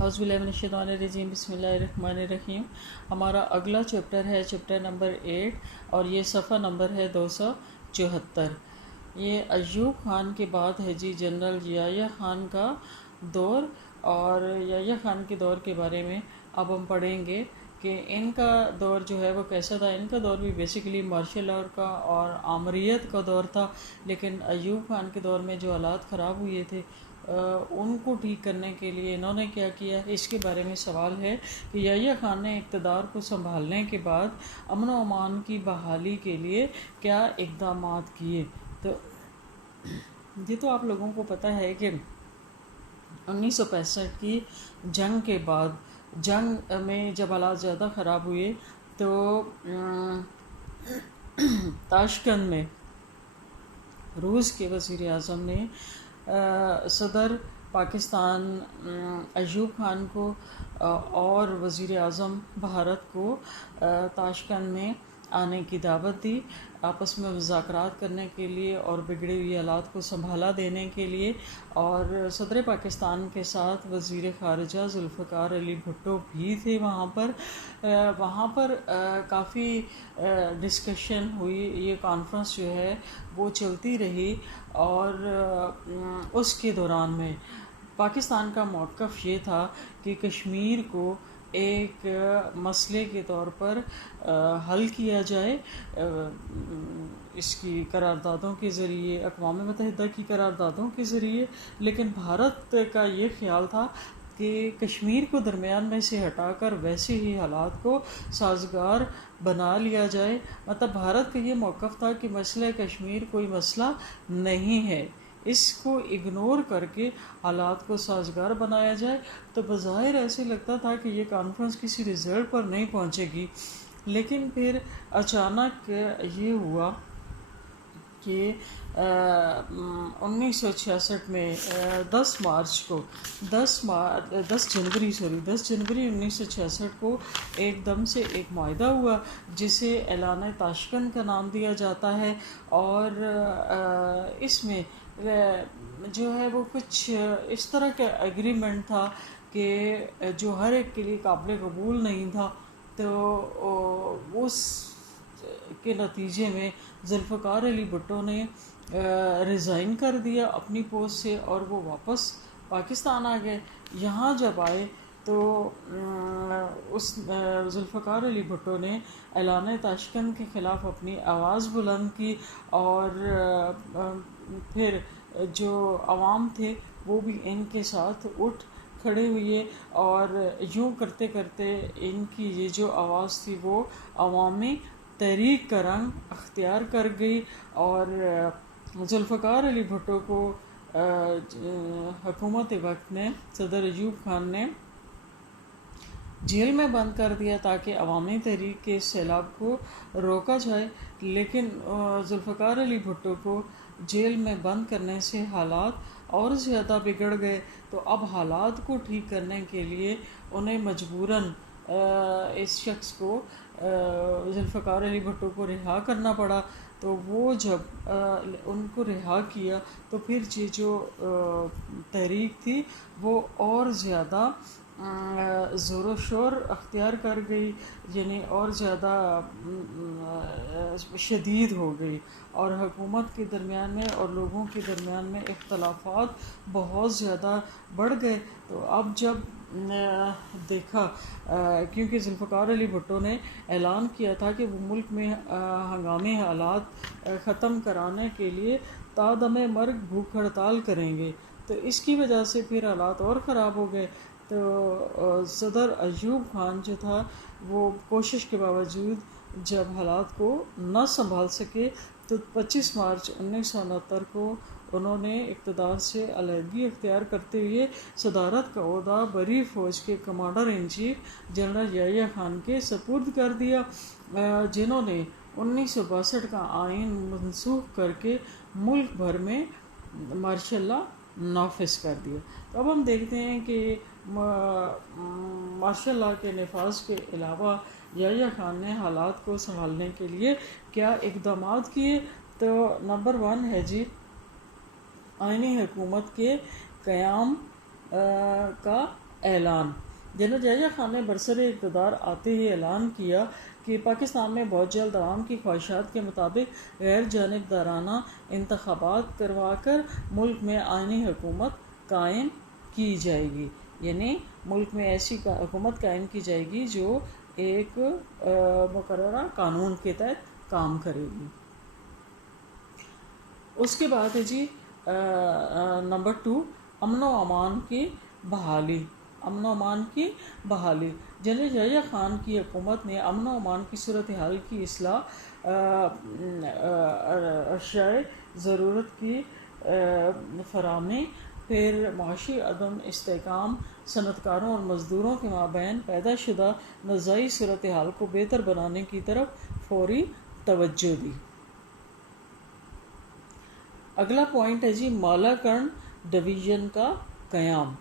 اعوذ باللہ من الشیطان الرجیم، بسم اللہ الرحمن الرحیم۔ ہمارا اگلا چیپٹر ہے چیپٹر نمبر 8 اور یہ صفحہ نمبر ہے 274۔ یہ ایوب خان کے بعد ہے جی جنرل یحییٰ خان کا دور، اور یحییٰ خان کے دور کے بارے میں اب ہم پڑھیں گے کہ ان کا دور جو ہے وہ کیسا تھا۔ ان کا دور بھی بیسیکلی مارشل آرٹ کا اور آمریت کا دور تھا، لیکن ایوب خان کے دور میں جو حالات خراب ہوئے تھے ان کو ٹھیک کرنے کے لیے انہوں نے کیا کیا، اس کے بارے میں سوال ہے کہ یحییٰ خان نے اقتدار کو سنبھالنے کے بعد امن و امان کی بحالی کے لیے کیا اقدامات کیے۔ تو یہ تو آپ لوگوں کو پتہ ہے کہ 1965 کی جنگ کے بعد، جنگ میں جب حالات زیادہ خراب ہوئے تو تاشکند میں روس کے وزیر اعظم نے صدر پاکستان ایوب خان کو اور وزیر اعظم بھارت کو تاشکند میں آنے کی دعوت دی، آپس میں مذاکرات کرنے کے لیے اور بگڑے ہوئے حالات کو سنبھالا دینے کے لیے۔ اور صدر پاکستان کے ساتھ وزیر خارجہ ذوالفقار علی بھٹو بھی تھے وہاں پر کافی ڈسکشن ہوئی، یہ کانفرنس جو ہے وہ چلتی رہی، اور اس کے دوران میں پاکستان کا موقف یہ تھا کہ کشمیر کو ایک مسئلے کے طور پر حل کیا جائے، اس کی قراردادوں کے ذریعے، اقوام متحدہ کی قراردادوں کے ذریعے۔ لیکن بھارت کا یہ خیال تھا کہ کشمیر کو درمیان میں سے ہٹا کر ویسے ہی حالات کو سازگار بنا لیا جائے۔ مطلب بھارت کا یہ موقف تھا کہ مسئلہ کشمیر کوئی مسئلہ نہیں ہے، اس کو اگنور کر کے حالات کو سازگار بنایا جائے۔ تو بظاہر ایسے لگتا تھا کہ یہ کانفرنس کسی رزلٹ پر نہیں پہنچے گی، لیکن پھر اچانک یہ ہوا کہ 1966 میں 10 جنوری 1966 کو ایک دم سے ایک معاہدہ ہوا جسے اعلان تاشکند کا نام دیا جاتا ہے، اور اس میں جو ہے وہ کچھ اس طرح کا ایگریمنٹ تھا کہ جو ہر ایک کے لیے قابل قبول نہیں تھا۔ تو اس کے نتیجے میں ذوالفقار علی بھٹو نے ریزائن کر دیا اپنی پوسٹ سے، اور وہ واپس پاکستان آ گئے۔ یہاں جب آئے تو اس ذوالفقار علی بھٹو نے اعلان تاشکند کے خلاف اپنی آواز بلند کی، اور پھر جو عوام تھے وہ بھی ان کے ساتھ اٹھ کھڑے ہوئے، اور یوں کرتے کرتے ان کی یہ جو آواز تھی وہ عوامی تحریک کا رنگ اختیار کر گئی، اور ذوالفقار علی بھٹو کو حکومت وقت نے، صدر ایوب خان نے جیل میں بند کر دیا تاکہ عوامی تحریک کے سیلاب کو روکا جائے۔ لیکن ذوالفقار علی بھٹو کو جیل میں بند کرنے سے حالات اور زیادہ بگڑ گئے، تو اب حالات کو ٹھیک کرنے کے لیے انہیں مجبوراً اس شخص کو، ذوالفقار علی بھٹو کو رہا کرنا پڑا۔ تو وہ جب ان کو رہا کیا تو پھر یہ جو تحریک تھی وہ اور زیادہ زور و شور اختیار کر گئی، یعنی اور زیادہ شدید ہو گئی، اور حکومت کے درمیان میں اور لوگوں کے درمیان میں اختلافات بہت زیادہ بڑھ گئے۔ تو اب جب دیکھا، کیونکہ ذوالفقار علی بھٹو نے اعلان کیا تھا کہ وہ ملک میں ہنگامی حالات ختم کرانے کے لیے تا دم مرگ بھوک ہڑتال کریں گے، تو اس کی وجہ سے پھر حالات اور خراب ہو گئے۔ تو صدر ایوب خان جو تھا وہ کوشش کے باوجود جب حالات کو نہ سنبھال سکے، تو 25 مارچ 1969 کو انہوں نے اقتدار سے علیحدگی اختیار کرتے ہوئے صدارت کا عہدہ بری فوج کے commander in chief general Yahya Khan کے سپرد کر دیا، جنہوں نے 1962 کا آئین منسوخ کر کے ملک بھر میں مارشل لا نافذ کر دیا۔ تو اب ہم دیکھتے ہیں کہ مارشل لا کے نفاذ کے علاوہ یحییٰ خان نے حالات کو سنبھالنے کے لیے کیا اقدامات کیے۔ تو نمبر 1 ہے جی آئینی حکومت کے قیام کا اعلان۔ جنرل یحییٰ خان نے برسر اقتدار آتے ہی اعلان کیا کہ پاکستان میں بہت جلد عوام کی خواہشات کے مطابق غیر جانبدارانہ انتخابات کروا کر ملک میں آئینی حکومت قائم کی جائے گی، یعنی ملک میں ایسی حکومت قائم کی جائے گی جو ایک مقررہ قانون کے تحت کام کرے گی۔ اس کے بعد ہے جی نمبر 2، امن و امان کی بحالی۔ امن و امان کی بحالی، جنرل یحییٰ خان کی حکومت نے امن و امان کی صورتحال کی اصلاح، اشیاء ضرورت کی فراہمی، پھر معاشی عدم استحکام، صنعت کاروں اور مزدوروں کے مابین پیدا شدہ نزاعی صورتحال کو بہتر بنانے کی طرف فوری توجہ دی۔ اگلا پوائنٹ ہے جی مالاکنڈ ڈویژن کا قیام۔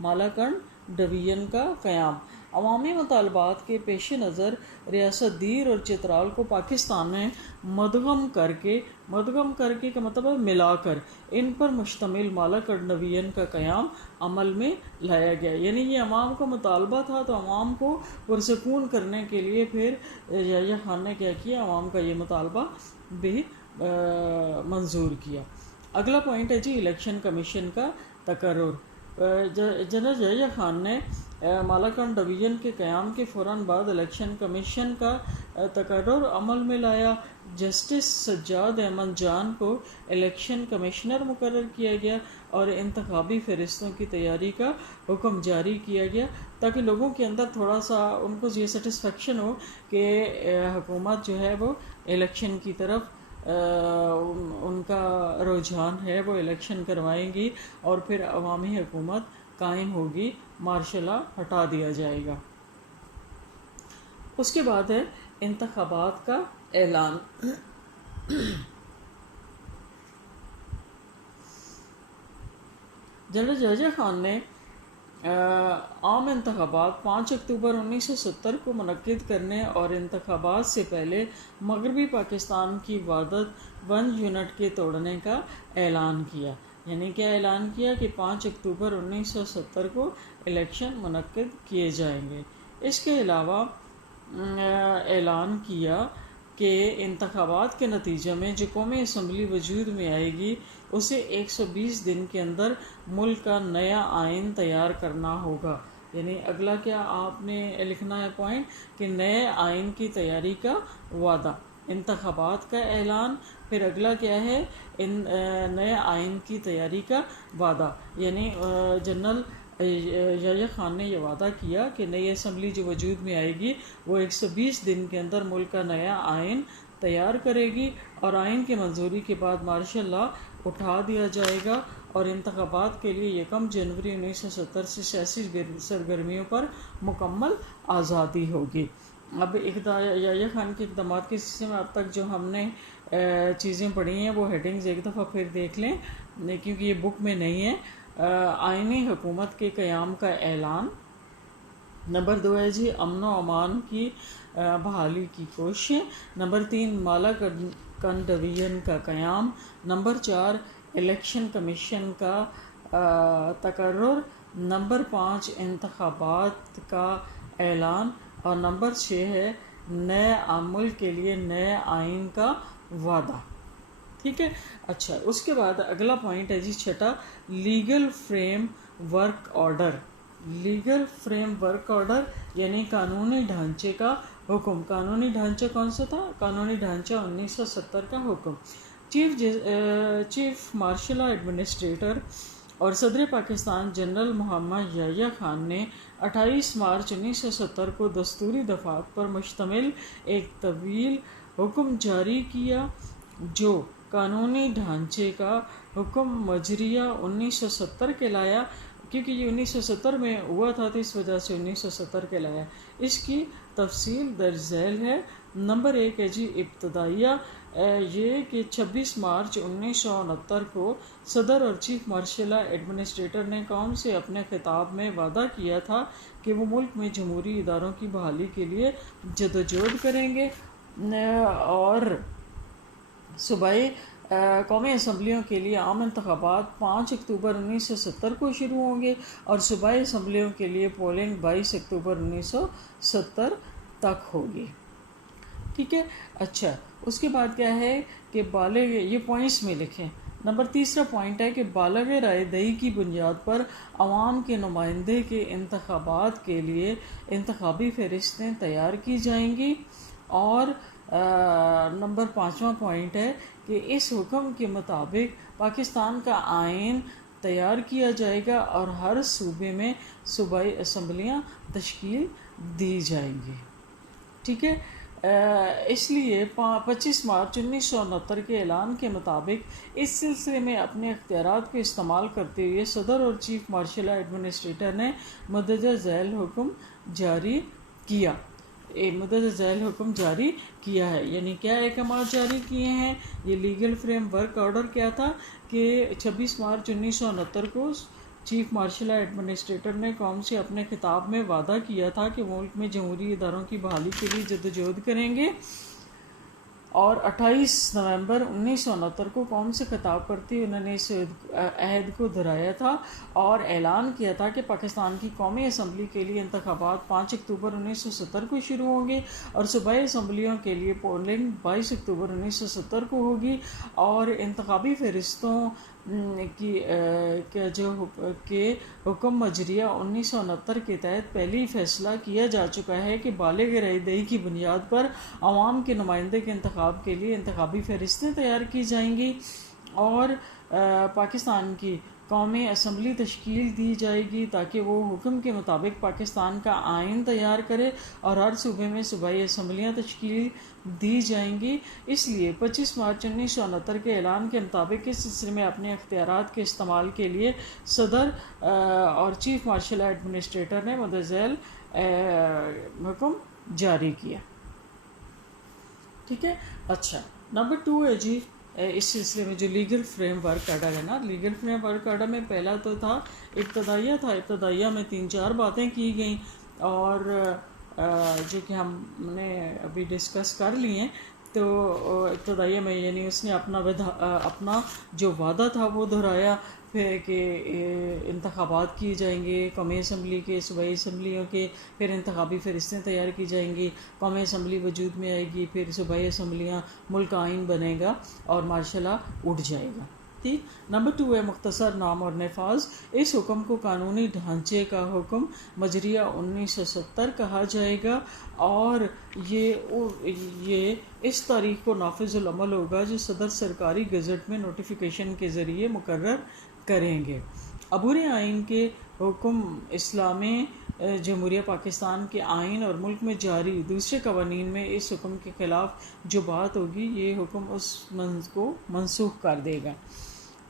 مالاکنڈ ڈویژن کا قیام عوامی مطالبات کے پیش نظر ریاست دیر اور چترال کو پاکستان میں مدغم کر کے کا مطلب ہے ملا کر ان پر مشتمل مالاکنڈ ڈویژن کا قیام عمل میں لایا گیا، یعنی یہ عوام کو مطالبہ تھا تو عوام کو پرسکون کرنے کے لیے پھر یحییٰ خان نے کیا کیا، عوام کا یہ مطالبہ بھی منظور کیا۔ اگلا پوائنٹ ہے جی الیکشن کمیشن کا تقرر۔ جنرل یحییٰ خان نے مالاکنڈ ڈویژن کے قیام کے فوراً بعد الیکشن کمیشن کا تقرر عمل میں لایا۔ جسٹس سجاد احمد جان کو الیکشن کمشنر مقرر کیا گیا اور انتخابی فہرستوں کی تیاری کا حکم جاری کیا گیا تاکہ لوگوں کے اندر تھوڑا سا ان کو یہ سیٹسفیکشن ہو کہ حکومت جو ہے وہ الیکشن کی طرف ان کا رجحان ہے، وہ الیکشن کروائیں گی اور پھر عوامی حکومت قائم ہوگی، مارشل لا ہٹا دیا جائے گا۔ اس کے بعد ہے انتخابات کا اعلان۔ جنرل یحییٰ خان نے عام انتخابات 5 اکتوبر 1970 کو منعقد کرنے اور انتخابات سے پہلے مغربی پاکستان کی وحدت 1 یونٹ کے توڑنے کا اعلان کیا، یعنی کیا اعلان کیا کہ 5 اکتوبر 1970 کو الیکشن منعقد کیے جائیں گے۔ اس کے علاوہ اعلان کیا کہ انتخابات کے نتیجے میں جو قومی اسمبلی وجود میں آئے گی اسے 120 دن کے اندر ملک کا نیا آئین تیار کرنا ہوگا، یعنی اگلا کیا آپ نے لکھنا ہے پوائنٹ کہ نئے آئین کی تیاری کا وعدہ، انتخابات کا اعلان، پھر اگلا کیا ہے نئے آئین کی تیاری کا وعدہ، یعنی جنرل یحییٰ خان نے یہ وعدہ کیا کہ نئی اسمبلی جو وجود میں آئے گی وہ 120 دن کے اندر ملک کا نیا آئین تیار کرے گی اور آئین کی منظوری کے بعد مارشل لا اٹھا دیا جائے گا اور انتخابات کے لیے 1 جنوری 1970 سے سیاسی سرگرمیوں پر مکمل آزادی ہوگی۔ اب یحییٰ خان کے اقدامات کے سلسلے میں اب تک جو ہم نے چیزیں پڑھی ہیں وہ ہیڈنگز ایک دفعہ پھر دیکھ لیں کیونکہ یہ بک میں نہیں ہے۔ آئینی حکومت کے قیام کا اعلان۔ نمبر 2 ہے جی امن و امان کی بحالی کی کوششیں۔ نمبر 3 مالاکنڈ ڈویژن کا قیام۔ نمبر 4 الیکشن کمیشن کا تقرر۔ نمبر 5 انتخابات کا اعلان اور نمبر 6 ہے نئے ملک کے لیے نئے آئین کا وعدہ۔ ٹھیک ہے، اچھا اس کے بعد اگلا پوائنٹ ہے جی 6 legal frame work order. Legal frame work order یعنی قانونی ڈھانچے کا حکم۔ قانونی ڈھانچہ کون سا تھا؟ قانونی ڈھانچہ 1970 کا حکم۔ چیف مارشل لا ایڈمنسٹریٹر اور صدر پاکستان جنرل محمد یحییٰ خان نے 28 مارچ 1970 کو دستوری دفعات پر مشتمل ایک طویل حکم جاری کیا جو قانونی ڈھانچے کا حکم مجریہ 1970 کہلایا، کیونکہ یہ 1970 میں ہوا تھا تو اس وجہ سے 1970 کہلایا۔ اس کی تفصیل درج ذیل ہے۔ نمبر 1 ہے جی ابتدائیہ، یہ کہ 26 مارچ 1969 کو صدر اور چیف مارشل لا ایڈمنسٹریٹر نے قوم سے اپنے خطاب میں وعدہ کیا تھا کہ وہ ملک میں جمہوری اداروں کی بحالی کے لیے جدوجہد کریں گے اور صوبائی قومی اسمبلیوں کے لیے عام انتخابات 5 اکتوبر 1970 کو شروع ہوں گے اور صوبائی اسمبلیوں کے لیے پولنگ 22 اکتوبر 1970 تک ہوگی. ٹھیک ہے. اچھا اس کے بعد کیا ہے کہ بالغ، یہ پوائنٹس میں لکھیں. نمبر تیسرا پوائنٹ ہے کہ بالغ رائے دہی کی بنیاد پر عوام کے نمائندے کے انتخابات کے لیے انتخابی فہرستیں تیار کی جائیں گی. اور نمبر پانچواں پوائنٹ ہے کہ اس حکم کے مطابق پاکستان کا آئین تیار کیا جائے گا اور ہر صوبے میں صوبائی اسمبلیاں تشکیل دی جائیں گی. ٹھیک ہے. اس لیے 25 مارچ 1969 کے اعلان کے مطابق اس سلسلے میں اپنے اختیارات کو استعمال کرتے ہوئے صدر اور چیف مارشل ایڈمنسٹریٹر نے مندرجہ ذیل حکم جاری کیا. مندرجہ ذیل حکم جاری کیا ہے. یعنی کیا احکامات جاری کیے ہیں؟ یہ لیگل فریم ورک آرڈر کیا تھا کہ 26 مارچ 1969 کو چیف مارشل ایڈمنسٹریٹر نے قوم سے اپنے خطاب میں وعدہ کیا تھا کہ ملک میں جمہوری اداروں کی بحالی کے لیے جدوجہد کریں گے. اور 28 نومبر 1969 کو قوم سے خطاب کرتے ہوئے انہوں نے اس عہد کو دہرایا تھا اور اعلان کیا تھا کہ پاکستان کی قومی اسمبلی کے لیے انتخابات 5 اکتوبر 1970 کو شروع ہوں گے اور صوبائی اسمبلیوں کے لیے پولنگ 22 اکتوبر 1970 کو ہوگی. اور انتخابی فہرستوں کے حکم مجریہ 1969 کے تحت پہلے ہی فیصلہ کیا جا چکا ہے کہ بالغ رائے دہی کی بنیاد پر عوام کے نمائندے کے انتخاب کے لیے انتخابی فہرستیں تیار کی جائیں گی اور پاکستان کی قومی اسمبلی تشکیل دی جائے گی تاکہ وہ حکم کے مطابق پاکستان کا آئین تیار کرے اور ہر صوبے میں صوبائی اسمبلیاں تشکیل دی جائیں گی. اس لیے 25 مارچ 1969 کے اعلان کے مطابق اس سلسلے میں اپنے اختیارات کے استعمال کے لیے صدر اور چیف مارشل ایڈمنسٹریٹر نے مندرجہ ذیل حکم جاری کیا. ٹھیک ہے. اچھا نمبر 2 ہے جی اس سلسلے میں جو لیگل فریم ورک آرڈر ہے نا. لیگل فریم ورک آرڈر میں پہلا تو تھا ابتدائیہ تھا. ابتدائیہ میں 3-4 باتیں کی گئیں اور جو کہ ہم نے ابھی ڈسکس کر لی ہیں. تو ابتدائیہ میں یعنی اس نے اپنا جو وعدہ تھا وہ دہرایا پھر کہ انتخابات کیے جائیں گے قومی اسمبلی کے، صوبائی اسمبلیوں کے، پھر انتخابی فہرستیں تیار کی جائیں گی، قومی اسمبلی وجود میں آئے گی، پھر صوبائی اسمبلیاں، ملک آئین بنے گا اور ماشاء اللہ اٹھ جائے گا. ٹھیک. نمبر 2 ہے مختصر نام اور نفاذ. اس حکم کو قانونی ڈھانچے کا حکم مجریہ 1970 کہا جائے گا اور یہ اس تاریخ کو نافذ العمل ہوگا جو صدر سرکاری گزٹ میں نوٹیفیکیشن کے ذریعے مقرر کریں گے. عبور آئین کے حکم اسلامی جمہوریہ پاکستان کے آئین اور ملک میں جاری دوسرے قوانین میں اس حکم کے خلاف جو بات ہوگی یہ حکم اس منص کو منسوخ کر دے گا.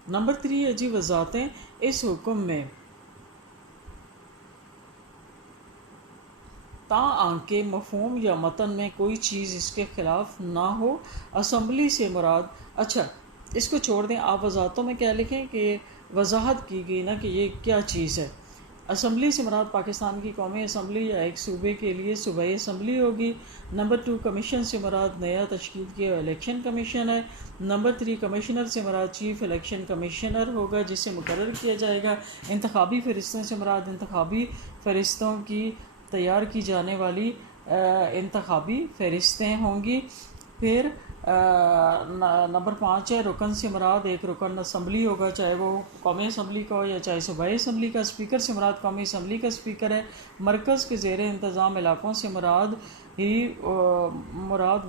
نمبر 3 ہے جی وضاحتیں. اس حکم میں تاآنکہ مفہوم یا متن میں کوئی چیز اس کے خلاف نہ ہو. اسمبلی سے مراد، اچھا اس کو چھوڑ دیں، آپ وضاحتوں میں کیا لکھیں کہ وضاحت کی گئی نا کہ یہ کیا چیز ہے. اسمبلی سے مراد پاکستان کی قومی اسمبلی یا ایک صوبے کے لیے صوبائی اسمبلی ہوگی. نمبر 2 کمیشن سے مراد نیا تشکیل کیا الیکشن کمیشن ہے. نمبر 3 کمشنر سے مراد چیف الیکشن کمشنر ہوگا جسے مقرر کیا جائے گا. انتخابی فہرستوں سے مراد انتخابی فہرستوں کی تیار کی جانے والی انتخابی فہرستیں ہوں گی. پھر نمبر 5 ہے رکن سے مراد ایک رکن اسمبلی ہوگا، چاہے وہ قومی اسمبلی کا ہو یا چاہے صوبائی اسمبلی کا. اسپیکر سے مراد قومی اسمبلی کا اسپیکر ہے. مرکز کے زیر انتظام علاقوں سے مراد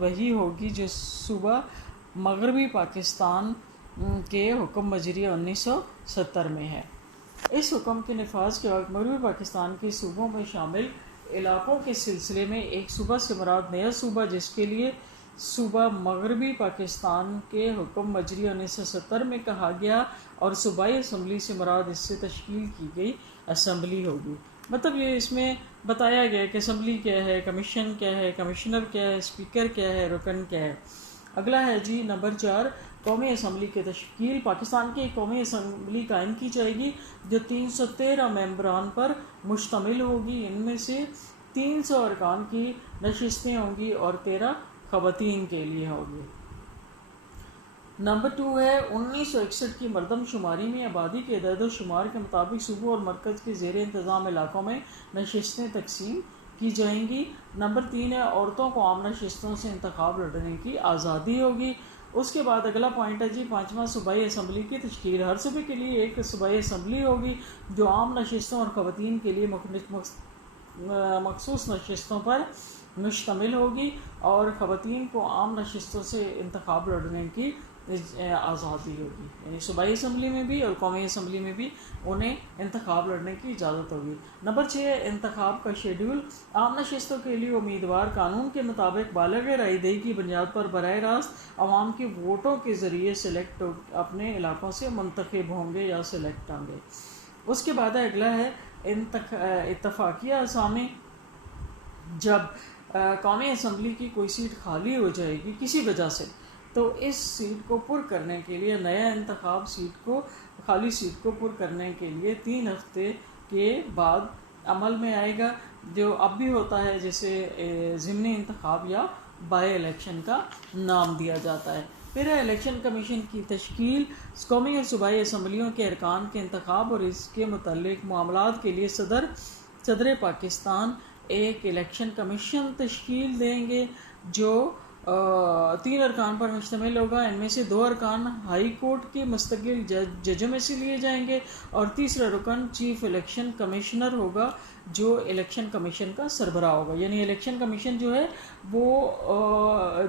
وہی ہوگی جو صوبہ مغربی پاکستان کے حکم مجریہ 1970 میں ہے. اس حکم کے نفاذ کے وقت مغربی پاکستان کے صوبوں میں شامل علاقوں کے سلسلے میں ایک صوبہ سے مراد نیا صوبہ جس کے لیے صوبہ مغربی پاکستان کے حکم مجریہ 1970 میں کہا گیا اور صوبائی اسمبلی سے مراد اس سے تشکیل کی گئی اسمبلی ہوگی. مطلب یہ اس میں بتایا گیا کہ اسمبلی کیا ہے، کمیشن کیا ہے، کمشنر کیا ہے، اسپیکر کیا ہے، رکن کیا ہے. اگلا ہے جی نمبر 4 قومی اسمبلی کی تشکیل. پاکستان کی ایک قومی اسمبلی قائم کی جائے گی جو 313 ممبران پر مشتمل ہوگی. ان میں سے 300 ارکان کی نشستیں ہوں گی اور 13 خواتین کے لیے ہوگی. نمبر 2 ہے 1961 کی مردم شماری میں آبادی کے عدد و شمار کے مطابق صوبوں اور مرکز کے زیر انتظام علاقوں میں نشستیں تقسیم کی جائیں گی۔ نمبر 3 ہے عورتوں کو عام نشستوں سے انتخاب لڑنے کی آزادی ہوگی۔ اس کے بعد اگلا پوائنٹ ہے جی 5واں صوبائی اسمبلی کی تشکیل۔ ہر صوبے کے لیے ایک صوبائی اسمبلی ہوگی جو عام نشستوں اور خواتین کے لیے مخصوص نشستوں پر مشتمل ہوگی، اور خواتین کو عام نشستوں سے انتخاب لڑنے کی آزادی ہوگی، یعنی صوبائی اسمبلی میں بھی اور قومی اسمبلی میں بھی انہیں انتخاب لڑنے کی اجازت ہوگی۔ نمبر 6 انتخاب کا شیڈول۔ عام نشستوں کے لیے امیدوار قانون کے مطابق بالغ رائے دہی کی بنیاد پر براہ راست عوام کے ووٹوں کے ذریعے اپنے علاقوں سے منتخب ہوں گے یا سلیکٹ ہوں گے۔ اس کے بعد اگلا ہے اتفاقیہ اسامی۔ جب قومی اسمبلی کی کوئی سیٹ خالی ہو جائے گی کسی وجہ سے، تو اس سیٹ کو پر کرنے کے لیے نیا انتخاب خالی سیٹ کو پر کرنے کے لیے 3 ہفتے کے بعد عمل میں آئے گا، جو اب بھی ہوتا ہے جسے ضمنی انتخاب یا بائی الیکشن کا نام دیا جاتا ہے۔ پھر ہے الیکشن کمیشن کی تشکیل۔ قومی اور صوبائی اسمبلیوں کے ارکان کے انتخاب اور اس کے متعلق معاملات کے لیے صدر پاکستان ایک الیکشن کمیشن تشکیل دیں گے جو 3 ارکان پر مشتمل ہوگا۔ ان میں سے 2 ارکان ہائی کورٹ کے مستقل ججوں میں سے لیے جائیں گے، اور تیسرا رکن چیف الیکشن کمشنر ہوگا جو الیکشن کمیشن کا سربراہ ہوگا۔ یعنی الیکشن کمیشن جو ہے وہ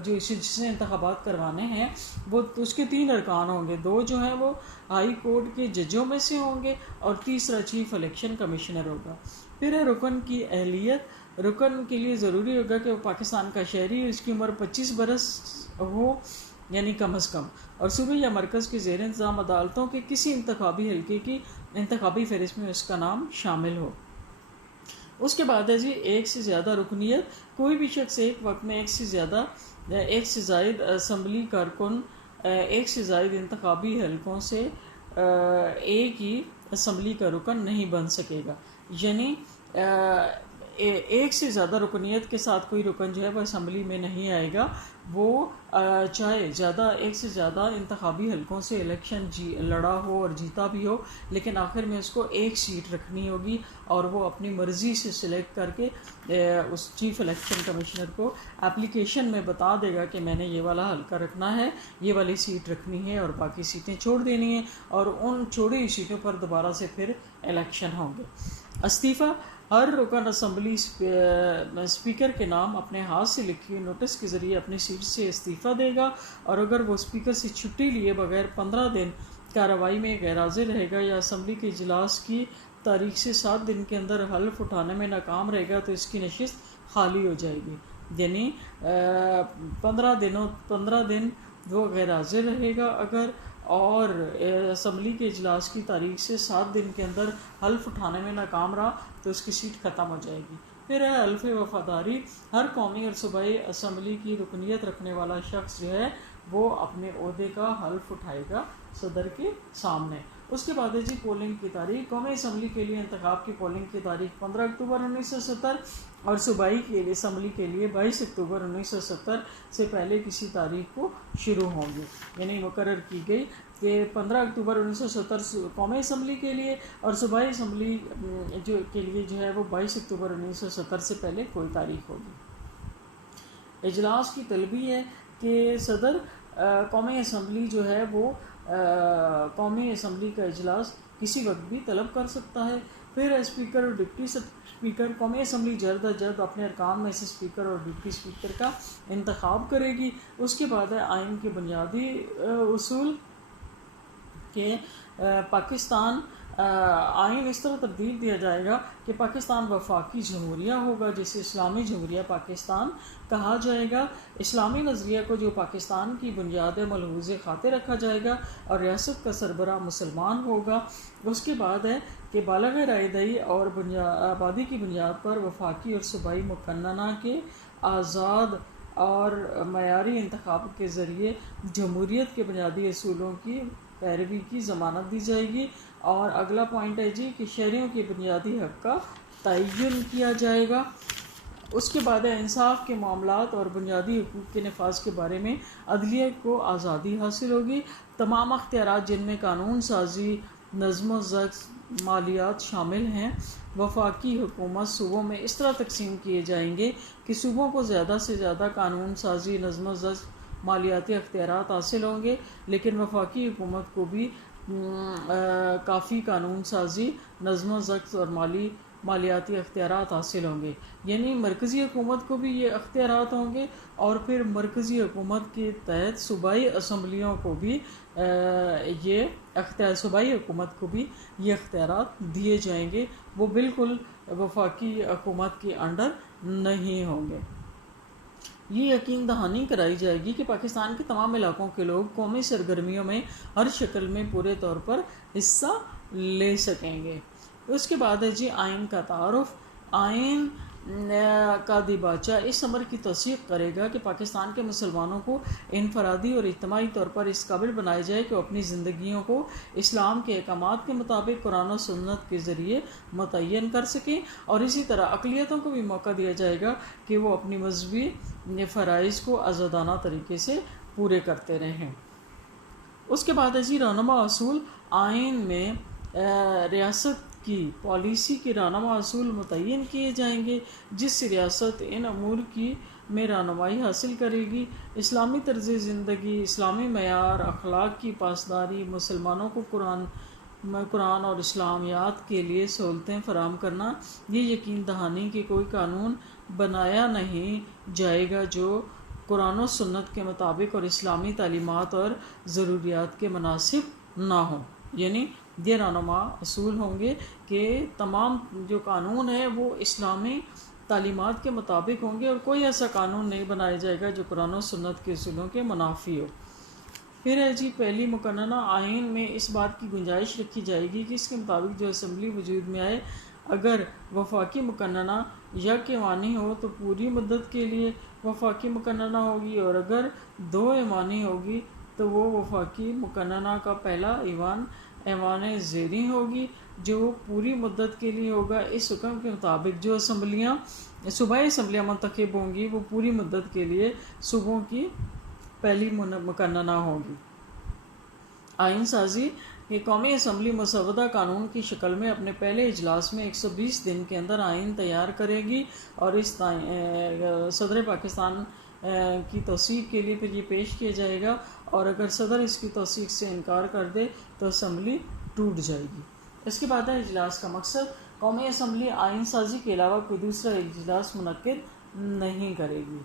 جو جس نے انتخابات کروانے ہیں وہ اس کے 3 ارکان ہوں گے، 2 جو ہیں وہ ہائی کورٹ کے ججوں میں سے ہوں گے اور تیسرا چیف الیکشن کمشنر ہوگا۔ پھر ہے رکن کی اہلیت۔ رکن کے لیے ضروری ہوگا کہ وہ پاکستان کا شہری، اس کی عمر 25 برس ہو یعنی کم از کم، اور صوبے یا مرکز کے زیر انتظام عدالتوں کے کسی انتخابی حلقے کی انتخابی فہرست میں اس کا نام شامل ہو۔ اس کے بعد ہے جی 1 سے زیادہ رکنیت۔ کوئی بھی شخص ایک وقت میں ایک سے زائد اسمبلی کارکن 1 سے زائد انتخابی حلقوں سے ایک ہی اسمبلی کا رکن نہیں بن سکے گا، یعنی 1 سے زیادہ رکنیت کے ساتھ کوئی رکن جو ہے وہ اسمبلی میں نہیں آئے گا، وہ چاہے 1 سے زیادہ انتخابی حلقوں سے الیکشن لڑا ہو اور جیتا بھی ہو، لیکن آخر میں اس کو ایک سیٹ رکھنی ہوگی اور وہ اپنی مرضی سے سلیکٹ کر کے اس چیف الیکشن کمشنر کو اپلیکیشن میں بتا دے گا کہ میں نے یہ والا حلقہ رکھنا ہے، یہ والی سیٹ رکھنی ہے اور باقی سیٹیں چھوڑ دینی ہیں، اور ان چھوڑی ہوئی سیٹوں پر دوبارہ سے پھر الیکشن ہوں گے۔ استعفیٰ۔ ہر رکن اسمبلی اسپیکر کے نام اپنے ہاتھ سے لکھی ہوئی نوٹس کے ذریعے اپنی سیٹ سے استعفیٰ دے گا، اور اگر وہ اسپیکر سے چھٹی لیے بغیر 15 دن کارروائی میں غیر حاضر رہے گا یا اسمبلی کے اجلاس کی تاریخ سے 7 دن کے اندر حلف اٹھانے میں ناکام رہے گا تو اس کی نشست خالی ہو جائے گی۔ یعنی 15 دن وہ غیر حاضر رہے گا اگر، اور اسمبلی کے اجلاس کی تاریخ سے 7 دن کے اندر حلف اٹھانے میں ناکام رہا تو اس کی سیٹ ختم ہو جائے گی۔ پھر ہے حلف وفاداری۔ ہر قومی اور صوبائی اسمبلی کی رکنیت رکھنے والا شخص جو ہے وہ اپنے عہدے کا حلف اٹھائے گا صدر کے سامنے۔ اس کے بعد ہے جی پولنگ کی تاریخ۔ قومی اسمبلی کے لیے انتخاب کی پولنگ کی تاریخ 15 اکتوبر 1970 اور صوبائی کے لیے اسمبلی کے لیے 22 اکتوبر 1970 سے پہلے کسی تاریخ کو شروع ہوں گی، یعنی مقرر کی گئی کہ 15 اکتوبر 1970 قومی اسمبلی کے لیے، اور صوبائی اسمبلی کے لیے جو ہے وہ 22 اکتوبر 1970 سے پہلے کوئی تاریخ ہوگی۔ اجلاس کی طلبی ہے کہ صدر قومی اسمبلی جو ہے وہ قومی اسمبلی کا اجلاس کسی وقت بھی طلب کر سکتا ہے۔ پھر اسپیکر اور ڈپٹی اسپیکر۔ قومی اسمبلی جلد از جلد اپنے ارکان میں سے اسپیکر اور ڈپٹی اسپیکر کا انتخاب کرے گی۔ اس کے بعد ہے آئین کے بنیادی اصول کہ پاکستان آئین اس طرح تبدیل دیا جائے گا کہ پاکستان وفاقی جمہوریہ ہوگا جسے اسلامی جمہوریہ پاکستان کہا جائے گا۔ اسلامی نظریہ کو جو پاکستان کی بنیاد ملحوظ خاطر رکھا جائے گا اور ریاست کا سربراہ مسلمان ہوگا۔ اس کے بعد ہے کہ بالغ رائے دہی اور آبادی کی بنیاد پر وفاقی اور صوبائی مقننہ کے آزاد اور معیاری انتخاب کے ذریعے جمہوریت کے بنیادی اصولوں کی پیروی کی ضمانت دی جائے گی۔ اور اگلا پوائنٹ ہے جی کہ شہریوں کے بنیادی حق کا تعین کیا جائے گا۔ اس کے بعد انصاف کے معاملات اور بنیادی حقوق کے نفاذ کے بارے میں عدلیہ کو آزادی حاصل ہوگی۔ تمام اختیارات جن میں قانون سازی، نظم و ضبط، مالیات شامل ہیں، وفاقی حکومت صوبوں میں اس طرح تقسیم کیے جائیں گے کہ صوبوں کو زیادہ سے زیادہ قانون سازی، نظم و ضبط، مالیاتی اختیارات حاصل ہوں گے، لیکن وفاقی حکومت کو بھی کافی قانون سازی، نظم و ضبط اور مالیاتی اختیارات حاصل ہوں گے۔ یعنی مرکزی حکومت کو بھی یہ اختیارات ہوں گے، اور پھر مرکزی حکومت کے تحت صوبائی اسمبلیوں کو بھی صوبائی حکومت کو بھی یہ اختیارات دیے جائیں گے، وہ بالکل وفاقی حکومت کے انڈر نہیں ہوں گے۔ یہ یقین دہانی کرائی جائے گی کہ پاکستان کے تمام علاقوں کے لوگ قومی سرگرمیوں میں ہر شکل میں پورے طور پر حصہ لے سکیں گے۔ اس کے بعد ہے جی آئین کا تعارف۔ آئین کا دیباچہ اس امر کی توثیق کرے گا کہ پاکستان کے مسلمانوں کو انفرادی اور اجتماعی طور پر اس قابل بنایا جائے کہ وہ اپنی زندگیوں کو اسلام کے احکامات کے مطابق قرآن و سنت کے ذریعے متعین کر سکیں، اور اسی طرح اقلیتوں کو بھی موقع دیا جائے گا کہ وہ اپنی مذہبی فرائض کو آزادانہ طریقے سے پورے کرتے رہیں۔ اس کے بعد ہے جی رہنما اصول۔ آئین میں ریاست کی پالیسی کے رہنما اصول متعین کیے جائیں گے، جس سے ریاست ان امور کی میں رہنمائی حاصل کرے گی۔ اسلامی طرز زندگی، اسلامی معیار، اخلاق کی پاسداری، مسلمانوں کو قرآن اور اسلامیات کے لیے سہولتیں فراہم کرنا، یہ یقین دہانی کہ کوئی قانون بنایا نہیں جائے گا جو قرآن و سنت کے مطابق اور اسلامی تعلیمات اور ضروریات کے مناسب نہ ہوں۔ یعنی یہ رہنما اصول ہوں گے کہ تمام جو قانون ہے وہ اسلامی تعلیمات کے مطابق ہوں گے، اور کوئی ایسا قانون نہیں بنایا جائے گا جو قرآن و سنت کے اصولوں کے منافی ہو۔ پھر ہے جی پہلی مقننہ آئین میں اس بات کی گنجائش رکھی جائے گی کہ اس کے مطابق جو اسمبلی وجود میں آئے، اگر وفاقی مقننہ یک ایوانی ہو تو پوری مدت کے لیے وفاقی مقننہ ہوگی، اور اگر دو ایوانی ہوگی تو وہ وفاقی مقننہ کا پہلا ایوان زیریں ہوگی، جو پوری مدت کے لیے ہوگا۔ اس حکم کے مطابق جو صوبائی اسمبلیاں منتخب ہوں گی وہ پوری مدت کے لیے صوبوں کی پہلی مقننہ ہوگی۔ آئین سازی کہ قومی اسمبلی مسودہ قانون کی شکل میں اپنے پہلے اجلاس میں 120 دن کے اندر آئین تیار کرے گی، اور اس صدر پاکستان کی توثیق کے لیے پھر یہ پیش کیا جائے گا، اور اگر صدر اس کی توثیق سے انکار کر دے تو اسمبلی ٹوٹ جائے گی۔ اس کے بعد ہے اجلاس کا مقصد۔ قومی اسمبلی آئین سازی کے علاوہ کوئی دوسرا اجلاس منعقد نہیں کرے گی۔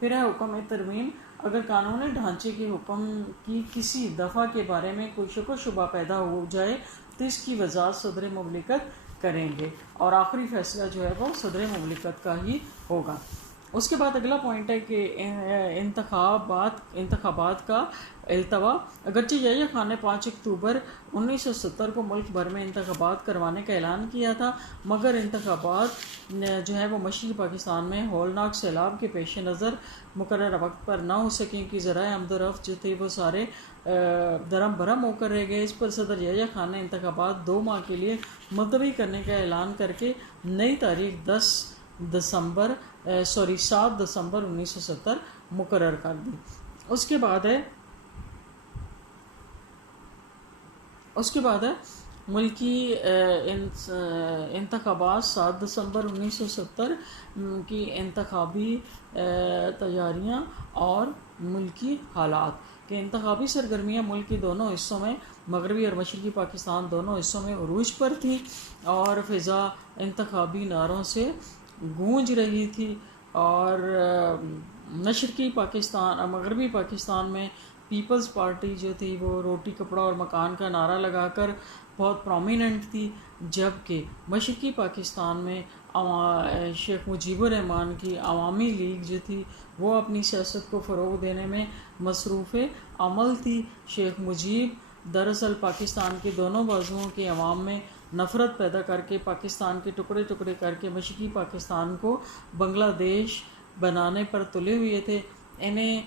پھر ہے حکم ترمیم۔ اگر قانونی ڈھانچے کے حکم کی کسی دفعہ کے بارے میں کوئی شک و شبہ پیدا ہو جائے تو اس کی وضاحت صدر مملکت کریں گے، اور آخری فیصلہ جو ہے وہ صدر مملکت کا ہی ہوگا۔ اس کے بعد اگلا پوائنٹ ہے کہ انتخابات کا التوا۔ اگرچہ یحییٰ خان نے 5 اکتوبر 1970 کو ملک بھر میں انتخابات کروانے کا اعلان کیا تھا، مگر انتخابات جو ہے وہ مشرقی پاکستان میں ہولناک سیلاب کے پیش نظر مقررہ وقت پر نہ ہو سکیں کہ ذرائع آمد و رفت جو تھے وہ سارے درم برہم ہو کر رہ گئے۔ اس پر صدر یحییٰ خان نے انتخابات 2 ماہ کے لیے ملتوی کرنے کا اعلان کر کے نئی تاریخ 7 دسمبر 1970 مقرر کر دی۔ اس کے بعد ہے ملکی انتخابات 7 دسمبر 1970 کی انتخابی تیاریاں اور ملکی حالات کہ انتخابی سرگرمیاں ملک کے دونوں حصوں میں، مغربی اور مشرقی پاکستان دونوں حصوں میں عروج پر تھیں، اور فضا انتخابی نعروں سے گونج رہی تھی، اور مشرقی پاکستان اور مغربی پاکستان میں پیپلز پارٹی جو تھی وہ روٹی کپڑا اور مکان کا نعرہ لگا کر بہت پرومیننٹ تھی، جبکہ مشرقی پاکستان میں شیخ مجیب الرحمن کی عوامی لیگ جو تھی وہ اپنی سیاست کو فروغ دینے میں مصروف عمل تھی۔ شیخ مجیب دراصل پاکستان کے دونوں بازوؤں کے عوام میں نفرت پیدا کر کے پاکستان کے ٹکڑے ٹکڑے کر کے مشرقی پاکستان کو بنگلہ دیش بنانے پر تلے ہوئے تھے۔ انہیں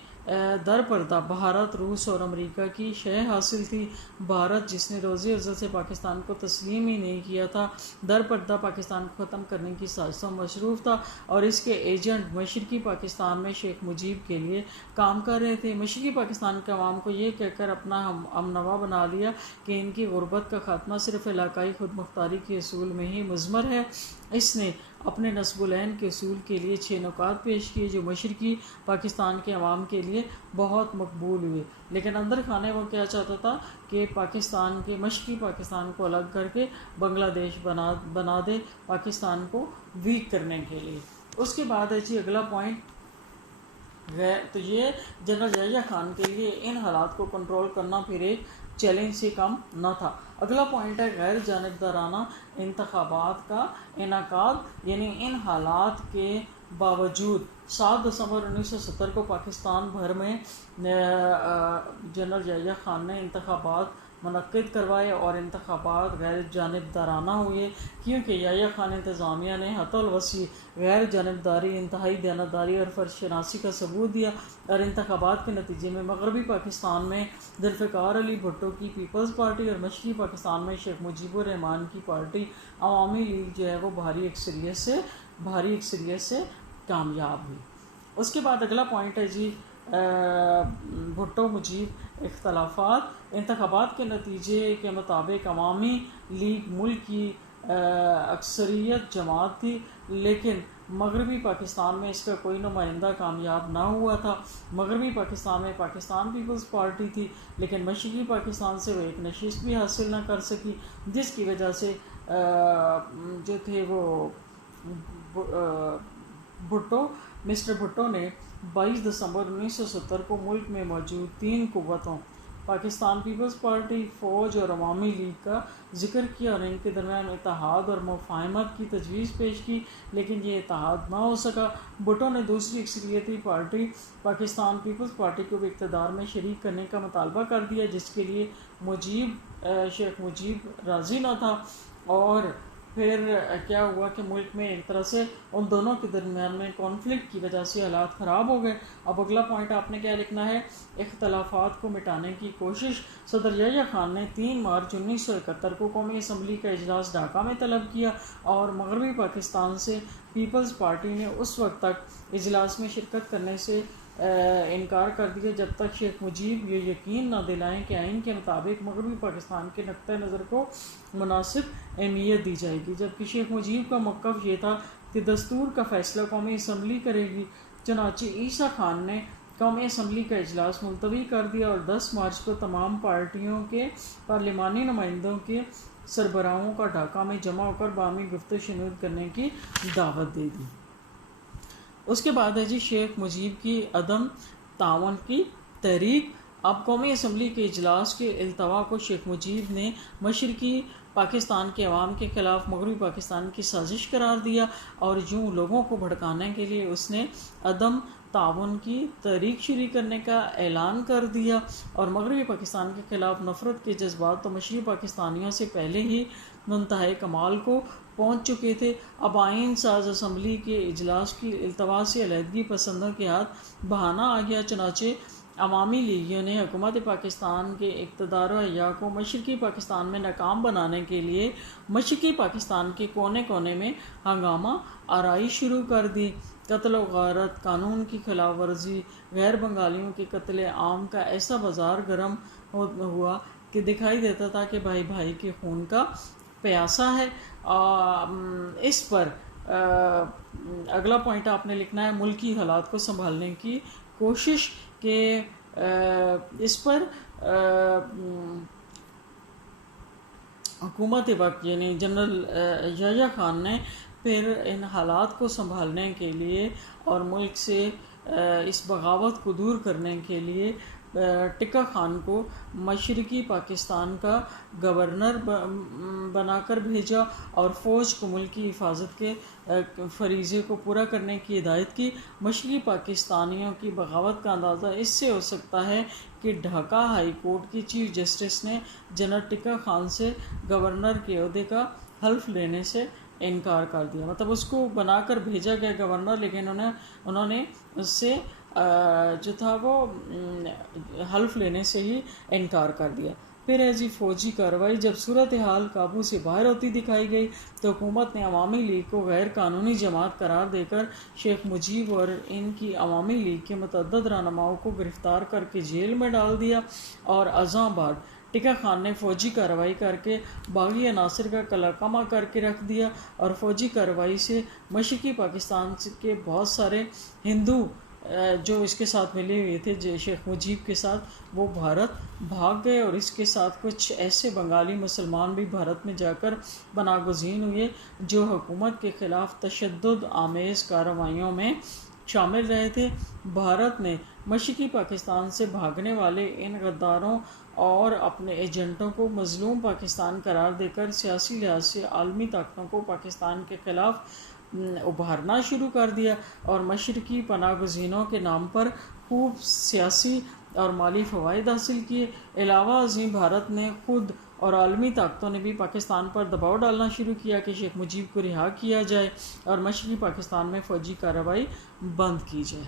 در پردہ بھارت، روس اور امریکہ کی شہ حاصل تھی۔ بھارت جس نے روز عزت سے پاکستان کو تسلیم ہی نہیں کیا تھا، در پردہ پاکستان کو ختم کرنے کی سازشوں میں مصروف تھا، اور اس کے ایجنٹ مشرقی پاکستان میں شیخ مجیب کے لیے کام کر رہے تھے۔ مشرقی پاکستان کے عوام کو یہ کہہ کر اپنا ہم نوا بنا لیا کہ ان کی غربت کا خاتمہ صرف علاقائی خود مختاری کے اصول میں ہی مضمر ہے۔ اس نے اپنے نصب العین کے اصول کے لیے 6 نکات پیش کیے جو مشرقی پاکستان کے عوام کے لیے بہت مقبول ہوئے، لیکن اندر خانے وہ کیا چاہتا تھا کہ پاکستان کے مشرقی پاکستان کو الگ کر کے بنگلہ دیش بنا دے، پاکستان کو ویک کرنے کے لیے۔ اس کے بعد ہے جی اگلا پوائنٹ تو یہ جنرل یحییٰ خان کے لیے ان حالات کو کنٹرول کرنا پھر ایک چیلنج سے کم نہ تھا۔ اگلا پوائنٹ ہے غیر جانبدارانہ انتخابات کا انعقاد، یعنی ان حالات کے باوجود 7 دسمبر 1970 کو پاکستان بھر میں جنرل یحییٰ خان نے انتخابات منعقد کروائے اور انتخابات غیر جانبدارانہ ہوئے، کیونکہ یحییٰ خان انتظامیہ نے حد الوسیع غیر جانبداری، انتہائی دیانتداری اور فرض شناسی کا ثبوت دیا، اور انتخابات کے نتیجے میں مغربی پاکستان میں ذوالفقار علی بھٹو کی پیپلز پارٹی اور مشرقی پاکستان میں شیخ مجیب الرحمان کی پارٹی عوامی لیگ جو ہے وہ بھاری اکثریت سے کامیاب ہوئی۔ اس کے بعد اگلا پوائنٹ ہے جی بھٹو مجیب اختلافات۔ انتخابات کے نتیجے کے مطابق عوامی لیگ ملک کی اکثریت جماعت تھی، لیکن مغربی پاکستان میں اس کا کوئی نمائندہ کامیاب نہ ہوا تھا۔ مغربی پاکستان میں پاکستان پیپلز پارٹی تھی، لیکن مشرقی پاکستان سے وہ ایک نشست بھی حاصل نہ کر سکی، جس کی وجہ سے جو تھے وہ مسٹر بھٹو نے 22 دسمبر 1970 کو ملک میں موجود 3 قوتوں پاکستان پیپلز پارٹی، فوج اور عوامی لیگ کا ذکر کیا اور ان کے درمیان اتحاد اور مفاہمت کی تجویز پیش کی، لیکن یہ اتحاد نہ ہو سکا۔ بھٹو نے دوسری اکثریتی پارٹی پاکستان پیپلز پارٹی کو بھی اقتدار میں شریک کرنے کا مطالبہ کر دیا، جس کے لیے شیخ مجیب راضی نہ تھا، اور پھر کیا ہوا کہ ملک میں ایک طرح سے ان دونوں کے درمیان میں کانفلکٹ کی وجہ سے حالات خراب ہو گئے۔ اب اگلا پوائنٹ آپ نے کیا لکھنا ہے، اختلافات کو مٹانے کی کوشش۔ صدر یحییٰ خان نے 3 مارچ 1971 کو قومی اسمبلی کا اجلاس ڈھاکہ میں طلب کیا، اور مغربی پاکستان سے پیپلز پارٹی نے اس وقت تک اجلاس میں شرکت کرنے سے انکار کر دیا جب تک شیخ مجیب یہ یقین نہ دلائیں کہ آئین کے مطابق مغربی پاکستان کے نقطہ نظر کو مناسب اہمیت دی جائے گی، جبکہ شیخ مجیب کا موقف یہ تھا کہ دستور کا فیصلہ قومی اسمبلی کرے گی۔ چنانچہ عیسیٰ خان نے قومی اسمبلی کا اجلاس ملتوی کر دیا اور 10 مارچ کو تمام پارٹیوں کے پارلیمانی نمائندوں کے سربراہوں کا ڈھاکہ میں جمع ہو کر باہمی گفت و شنید کرنے کی دعوت دے دی۔ اس کے بعد ہے جی شیخ مجیب کی عدم تعاون کی تحریک۔ اب قومی اسمبلی کے اجلاس کے التوا کو شیخ مجیب نے مشرقی پاکستان کے عوام کے خلاف مغربی پاکستان کی سازش قرار دیا، اور یوں لوگوں کو بھڑکانے کے لیے اس نے عدم تعاون کی تحریک شروع کرنے کا اعلان کر دیا، اور مغربی پاکستان کے خلاف نفرت کے جذبات تو مشرقی پاکستانیوں سے پہلے ہی منتہے کمال کو پہنچ چکے تھے۔ اب آئین ساز اسمبلی کے اجلاس کی التوا سے علیحدگی پسندوں کے ہاتھ بہانہ آ گیا، چنانچہ عوامی لیگیوں نے حکومت پاکستان کے اقتدار و احیا کو مشرقی پاکستان میں ناکام بنانے کے لیے مشرقی پاکستان کے کونے کونے میں ہنگامہ آرائی شروع کر دی۔ قتل و غارت، قانون کی خلاف ورزی، غیر بنگالیوں کے قتل عام کا ایسا بازار گرم ہوا کہ دکھائی دیتا تھا کہ بھائی بھائی کے خون کا پیاسا ہے۔ اس پر اگلا پوائنٹ آپ نے لکھنا ہے ملکی حالات کو سنبھالنے کی کوشش، کہ اس پر حکومت وقت یعنی جنرل یحییٰ خان نے پھر ان حالات کو سنبھالنے کے لیے اور ملک سے اس بغاوت کو دور کرنے کے لیے ٹکا خان کو مشرقی پاکستان کا گورنر بنا کر بھیجا اور فوج کو ملک کی حفاظت کے فریضے کو پورا کرنے کی ہدایت کی۔ مشرقی پاکستانیوں کی بغاوت کا اندازہ اس سے ہو سکتا ہے کہ ڈھاکہ ہائی کورٹ کی چیف جسٹس نے جنرل ٹکا خان سے گورنر کے عہدے کا حلف لینے سے انکار کر دیا، مطلب اس کو بنا کر بھیجا گیا گورنر، لیکن انہوں نے اس سے جو تھا وہ حلف لینے سے ہی انکار کر دیا۔ پھر ایسی فوجی کارروائی جب صورتحال قابو سے باہر ہوتی دکھائی گئی تو حکومت نے عوامی لیگ کو غیر قانونی جماعت قرار دے کر شیخ مجیب اور ان کی عوامی لیگ کے متعدد رہنماؤں کو گرفتار کر کے جیل میں ڈال دیا، اور ازاں بعد ٹکا خان نے فوجی کارروائی کر کے باغی عناصر کا قلع کما کر کے رکھ دیا، اور فوجی کارروائی سے مشرقی پاکستان کے بہت سارے ہندو جو اس کے ساتھ ملے ہوئے تھے شیخ مجیب کے ساتھ، وہ بھارت بھاگ گئے، اور اس کے ساتھ کچھ ایسے بنگالی مسلمان بھی بھارت میں جا کر پناہ گزین ہوئے جو حکومت کے خلاف تشدد آمیز کارروائیوں میں شامل رہے تھے۔ بھارت نے مشرقی پاکستان سے بھاگنے والے ان غداروں اور اپنے ایجنٹوں کو مظلوم پاکستان قرار دے کر سیاسی لحاظ سے عالمی طاقتوں کو پاکستان کے خلاف ابھارنا شروع کر دیا، اور مشرقی پناہ گزینوں کے نام پر خوب سیاسی اور مالی فوائد حاصل کیے۔ علاوہ ازیں بھارت نے خود اور عالمی طاقتوں نے بھی پاکستان پر دباؤ ڈالنا شروع کیا کہ شیخ مجیب کو رہا کیا جائے اور مشرقی پاکستان میں فوجی کارروائی بند کی جائے۔